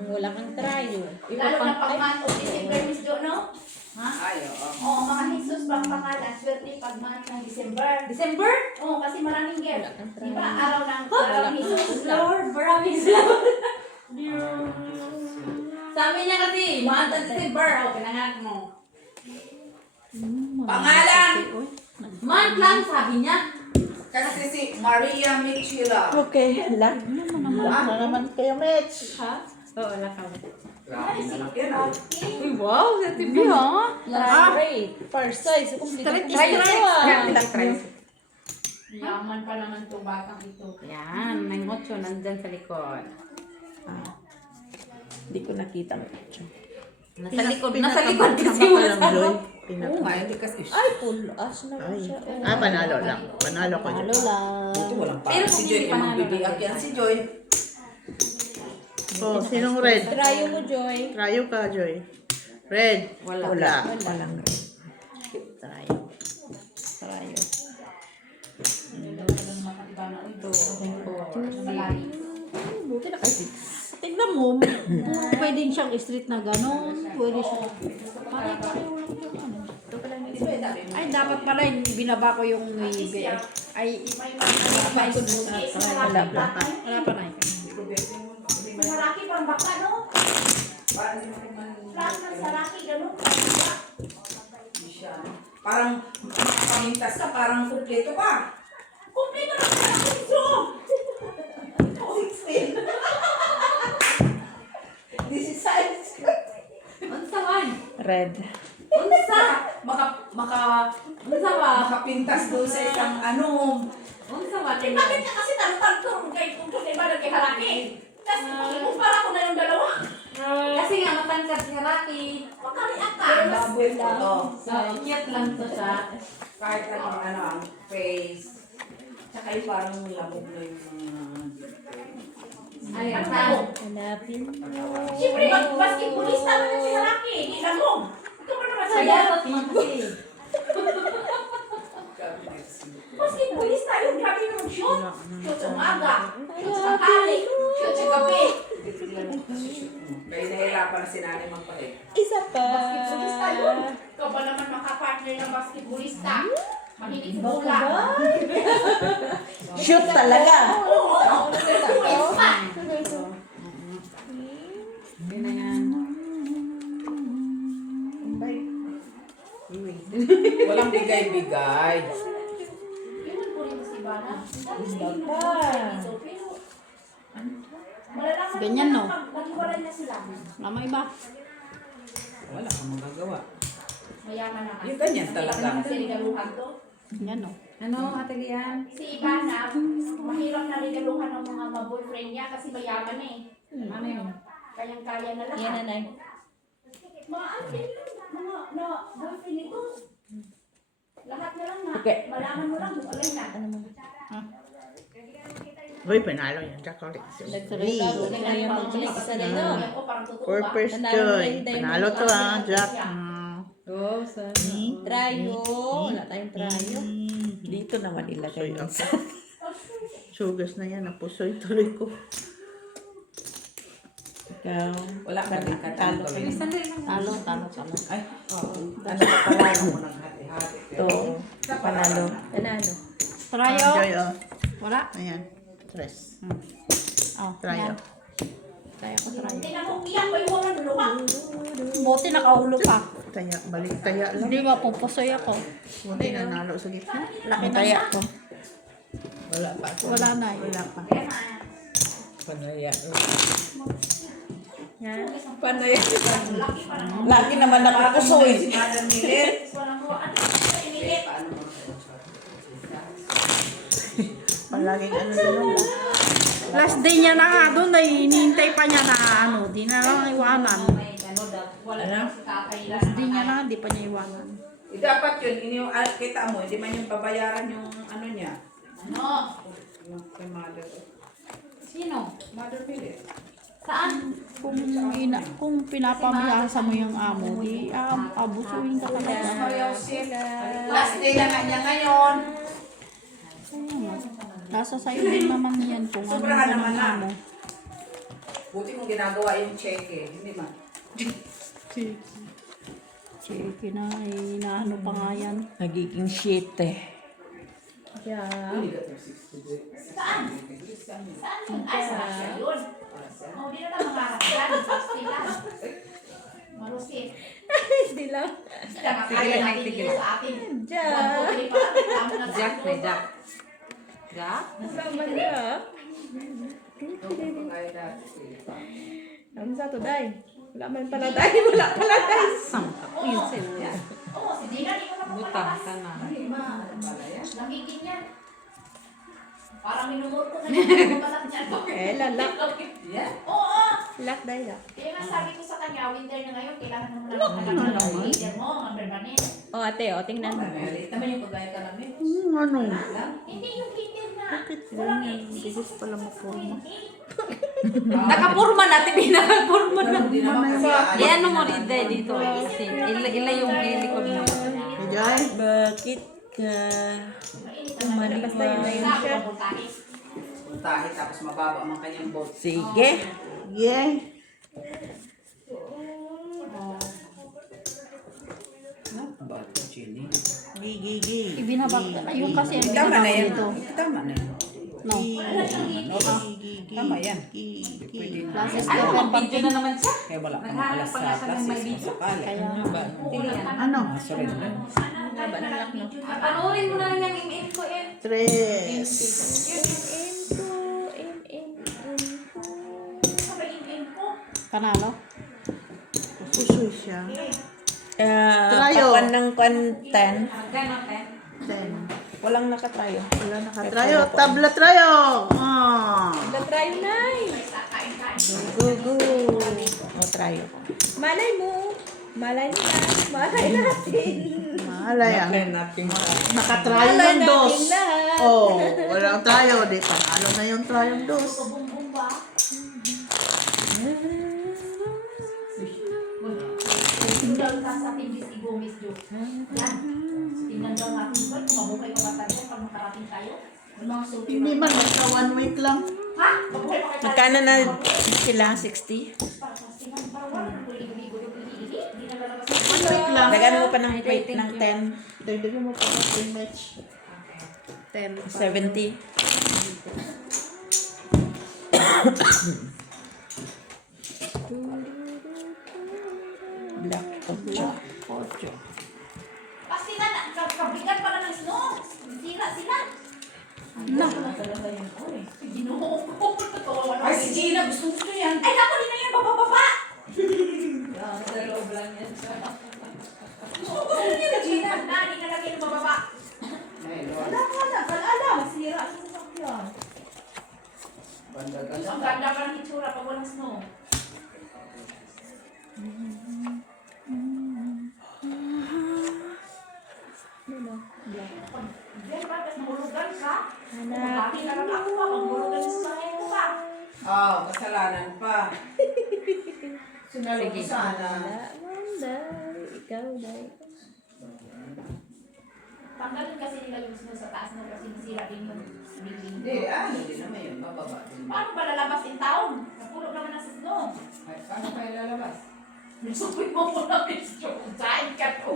wala kang trayo. Lalo na pag month of December, Miss Jo, no? Ha? Ay, oo. Oo, mga Jesus pang pangalan. Swerte pag month ng December. December? Oo, kasi maraming gift. Wala kang Di ba? trayo. Araw ng araw ni Jesus, Lord, maraming salamat. Sabi niya kasi, month of December. O, pinanganak mo. Pangalan! Month lang, sabi niya. Kasi si Maria Michila. Okay. Lang na naman kayo, Mitch. Oo, lak ako. Yan ah. Uy, wow, sa TV ha? Straight. First size. Complete. Try lang, try. Yaman pa naman itong batang ito. Yan, may mocho nandyan sa likod. Hindi ko nakita mo. Nasa likod kasi Joy. masarap. Oo nga, hindi kasi. Ay, full as na Ay. siya. Oh. Panalo lang. Panalo ko dyan. Halo lang. Walang Pero si kung Joy, hindi kung panalo magbibigak lang yan si Joy. Oh, sinong red? Trayo mo, Joy. Trayo ka, Joy. Red. Wala. Wala. Walang red. Trayo. Trayo. Buti na kasi. Tignan mo, pwedeng siyang street na gano'n. Pwede siya. Pare-pareho lang yung ano. Ay, dapat pala binaba ko yung navy. Ay, May wala pa. Wala pa na. Saraki pang baka, no? Plan ng saraki, gano'n. Parang pamintas ka, parang kumpleto ka. Kumpleto na sa puso! 16. This is size. Unsa man? Red. Unsa? Unsa ba? Makapintas doon sa isang ano. Unsa man? Eh, bakit ka kasi tanong-tanong kay kung iba nagkihalaki? Tapos, ikumpara ko na yung dalawa. Kasi nga matangkad si Rocky. Makariak ka. Baboy lang. So, cute lang to siya. Kahit anong ano ang face. Tsaka yung parang labog na yung mga... Ayun, Ano ha? mo? Hanapin mo. Siyempre, basketballista na yung si Haraki. Hindi lamog. Ito pa naman Kaya sa'yo. ba't man kasi? Basketballista yun. Grabe yung shoot. Shoot sa umaga. Shoot sa tanghali. Shoot sa gabi. Kaya nahirapan na si nanay magpalit. Isa pa. Basketballista yun. Ikaw ba naman makapartner ng basketballista? Mahilig sa bola. Shoot talaga. Oo. Pwede pa. Walang bigay-bigay. Yun po rin si Ivana. Malalaman Ganyan, no? Maghiwalay na sila. Lama iba. Wala kang magagawa. Mayaman na kasi. Yung ganyan talaga. Kasi regaluhan to. Yan o. Ano, Ate Lian? Si Ivana, mahirap na regaluhan ng mga boyfriend niya kasi mayaman eh. Ano yun? Kayang-kaya na lahat. Yan, nanay. Mga atin lang, mga na boyfriend nito. Lahat na lang na. Okay. Malaman mo lang kung alay na. Uy, panalo yan. Chocolate. Nagsaregalo na yung pang-click sa dito. Ayan ko, parang totoo For ba? first joy. Panalo to ah, Jack. Oo, sa trayo. Wala tayong trayo. Dito naman ilagay yung Sugas na yan. Napusoy tuloy ko. ikaw. Wala ka na katalo kami. Talo. Ay, ano ka pala mo ng hati-hati. Ito. Panalo. Panalo. Trayo. Joy, oh. Wala. Ayan. Tres. Oh, Trayo. yan. Trayo ko, trayo. Tingnan mo, iyak ko yung mga luha. Buti nakaulo pa. Taya. Balik taya lang. Hindi mapupusoy ako. Buti nanalo sa gitna. Laki na Taya ko. Wala pa. Wala na eh. Wala pa. Panaya. Yan. Panaya. Lagi naman nakakusoy. Si Madam Milet. Walang luha. Ano yung inilit? Palaging ano doon. Last day niya na nga doon, ay hinihintay pa niya na ano, di na lang iwanan. Wala na si tatay lang. Last day niya na, di pa niya iwanan. Dapat yun, kita mo, hindi man yung babayaran yung ano niya. Ano? Yung kay Mother. Sino? Mother Milet. Saan? Kung pinapamiyasa mo yung amo, di abusuin ka talaga. Last day na nga niya ngayon. Nasa sa'yo din naman yan kung ano Sobrahan yung naman na. amo. Buti mong ginagawa yung cheque. Hindi man. Sige na, inaano pa nga yan. Nagiging shit eh. Yan. Saan? Saan yun? Ay, sa Russia yun. Oh, di na lang mangarap yan. Pasti lang. Marusit. Hindi lang. Sila makaya natin dito sa atin. Jack. Jack, may Jack. Jack? Sama niya. Ano sa to, Day? Wala man pala, Day. Wala pala, Day. Oo, oo, si Dina, di ko na Butang ka na. Nangigin yan. Parang minumur ko na yan. Mabalak niya. Lalak. Oo. Lak, Day, lak. Kaya nga sabi ko sa kanya, winter na ngayon, kailangan mo na lang ng leader mo, ang permanent. O, ate, o, tingnan mo. Maliit naman yung kagaya ka namin. Ano? Hindi yung heater na. Bakit ganyan? Bilis pala maporma. Nakapurma natin, pinakapurma na. Hindi naman kasi Yan mo rin, Day, dito. Ila yung ilikod mo. Joy? Bakit ka? Basta yun na yun siya. puntahin tapos mababa ang kanyang boat. Sige. Yeah. Ba ito, Jenny? Gigi. Ibinabak. Ayun kasi ang Tama na binabak yan. dito. Tama na yan. No. Tama yan. Gigi. Klase Stephen Video na naman siya. Kaya wala kang alas sa classes sa sakali. Kaya Ano? Surrender. Haba ng lak, no? Panoorin mo na rin yung email ko, eh. Tres. panalo. Pusoy siya. Trayo. Kapan ng content. Gano'n, eh. 10. Walang nakatrayo. Wala nakatrayo. Tabla trayo. Ah. Try na, Go, go. O, trayo. Malay mo. Malay nila. Malay natin. Malay ang natin nakatrayo Malay ng dos. natin lahat. Oh, walang trayo. Di panalo na yung trayo ng dos. Tingnan ka sa ating Miss Gomez, Jo. Yan. Tingnan daw natin ba, kung mabuhay pa ba tayo pag makarating tayo? Yung mga sulti. Hindi man, basta 1 week lang. Ha? Mabuhay pa kayo tayo? Magkano na sila? 60? Para sa sinan, para wala nang guligo-ligo-ligo-ligo. Hindi na lalabas. 1 week lang. Lagyan mo pa ng plate ng 10. Dagdagan mo pa ng match. 70. Black 8. masisira sila. Na. Ginoo ko. Ay, si Gina, gusto yan. Ay, naku, di na yan bababa. Sa loob lang yan. Gusto niya na Gina. Nani na lagi ng bababa. Wala. Masira sa sasakyan. Ang ganda pa ng itsura pag walang snow. Diyan ba? Tapos mahulugan ka? Bakit na lang ako pa? Mahulugan sa sasakyan ko pa. Oo, kasalanan pa. Sinalo ko sana. Tanggalin kasi nila yung snow sa taas na kasi nasira din yung building. Hindi, hindi naman yun. Bababa din. Paano ba lalabas in town? Napulo naman na sa snow. Ay, paano kayo lalabas? Nasukoy mo muna picture kung saan ka to.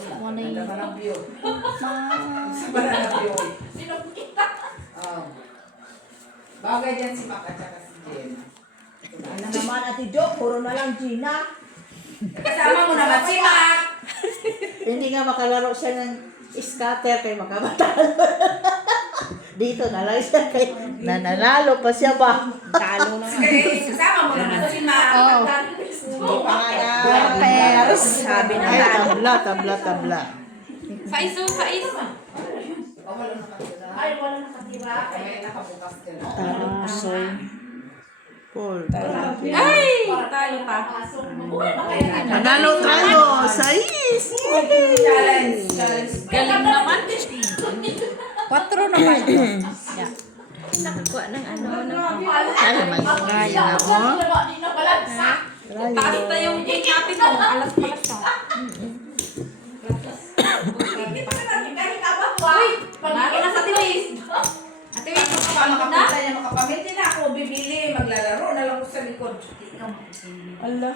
Wala Ganda yung... ka ng view. Sa para na view. Sino kita? Bagay dyan si Mac at saka si Jen. Ano naman, Ate Jo, puro na lang Gina. Kasama mo naman si Mac! Hindi nga makalaro siya ng scatter kay makabataan. Dito na lang siya kay nananalo pa siya ba? Talo na nga. Sige, kasama mo naman si Mac. Oh. Hindi pa nga yan. Pairs. Sabi na Ay, lang. tabla. Faiz. Oh, wala nakatira. Ay, wala nakatira. Ay, nakabukas ka na. Tarasoy. Paul. Ay! Talo pa. Pasok. Mabuhay pa kaya na. Nanalo tayo! Sais! Challenge. Galing naman. 4 naman yun. Yeah. Nakakuha ng ano, Ay, may kaya na mo. Hindi na balansa. Taas na yung game natin. Alas pala siya. Hindi pa natin kahit abang ba? Lagi na sa tiwis. Ate, wait. Baka makapunta niya, makapamiti na ako, bibili, maglalaro na lang ako sa likod. Ala.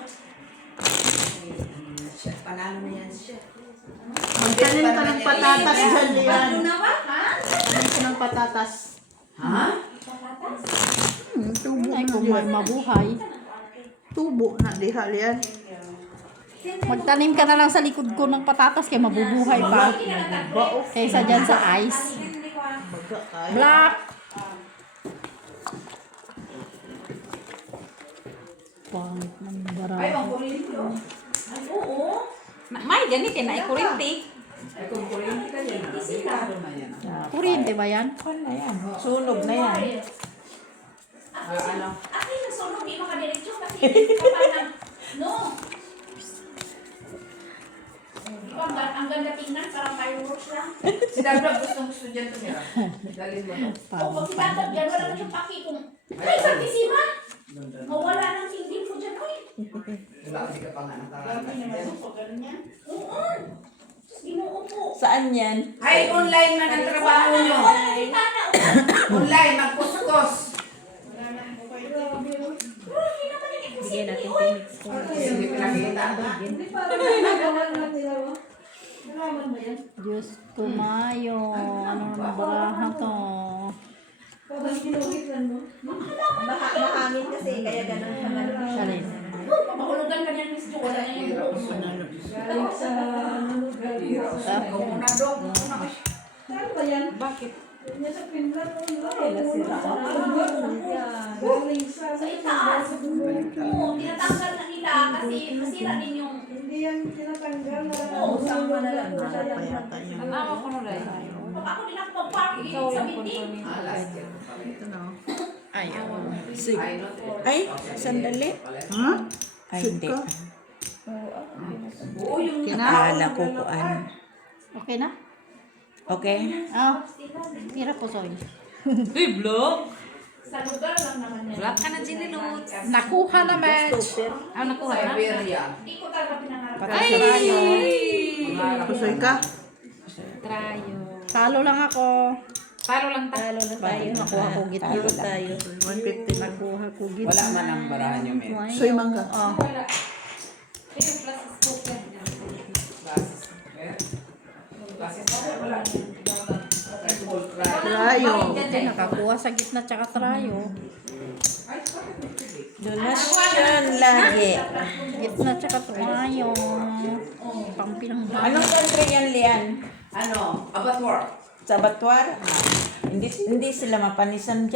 Panalo na yan siya. Magtanim ka ng patatas dyan, Lian. naman? Ha? Magtanim ka ng patatas. Ha? Tubo Ay, na kung diyan. may mabuhay. Tubo na diha, Lian. Magtanim ka na lang sa likod ko ng patatas kaya mabubuhay pa. Kaysa dyan sa ice. Baga tayo. Black! Pangit ng Ay, baraha. ang kuryente. Ay, oo. May, ganit yan. Ay, kurinti. Ay, kung kuryente ka dyan, delikado na yan. Kuryente ba yan? Sunog na yan. Ano? At least yung sunog, di makadiretso kasi hindi ka pa ng... No. Di ba, ang ganda tingnan, parang fireworks lang. Si Dabra gusto dyan tumira. Dalhin mo to. O, pag itatag dyan, wala na siyang paki kung... Ay, pagkisira! Mawala ng tingin ko dyan, oy. Wala, hindi ka pa nga nakaraan. Oo. Tapos ginuupo. Saan yan? Ay, online man ang trabaho nyo. Wala na kitana. Online, magpuskos. Pero hindi naman yung Bigyan natin oy. Hindi pinakita. Diyos ko, Mayo. Ano naman baraha to? Mahangin kasi, kaya ganun ka na. Salin. Mahulugan ka niyan, Miss Jo. Wala na yung buo mo. Ikaw muna, Dok. Bakit? Sa itaas. Oo, tinatanggal na nila kasi masira din yung... Oo, Sama na lang. Alam ko na rin. pag ako din ako mag-parking Ikaw sa yung building. Ah, last year. Ito na. Ay, Ay, no. ay, sandali. Ha? Ay, Shoot hindi. ka? Oo, yung Akala ko kuan. Okay na? Okay? Ah, tira ko, soy. Uy, vlog. Sa lugar lang naman yan. Vlog ka na, Jenny Lutz. Nakuha na, match. Ah, nakuha na. Siberia. Hindi ko talaga pinangarap. Ay! Pusoy ka? Trayo. Talo lang ako. Talo lang ta. Talo na tayo. Nakuha ko gitna. Talo tayo. 150 na. Nakuha ko gitna. Wala man ang barahan yung men. Soy mangga. Oh. Wala. Pero plus spoken. Glasses. Glasses. Wala. Trayo. Ay, nakakuha sa gitna tsaka trayo. Donasyon lagi. Gitna tsaka trayo. Pang Anong country yan, Lian? Ano? Abattoir. Sa Batuar? Hindi sila mapanisan dyan.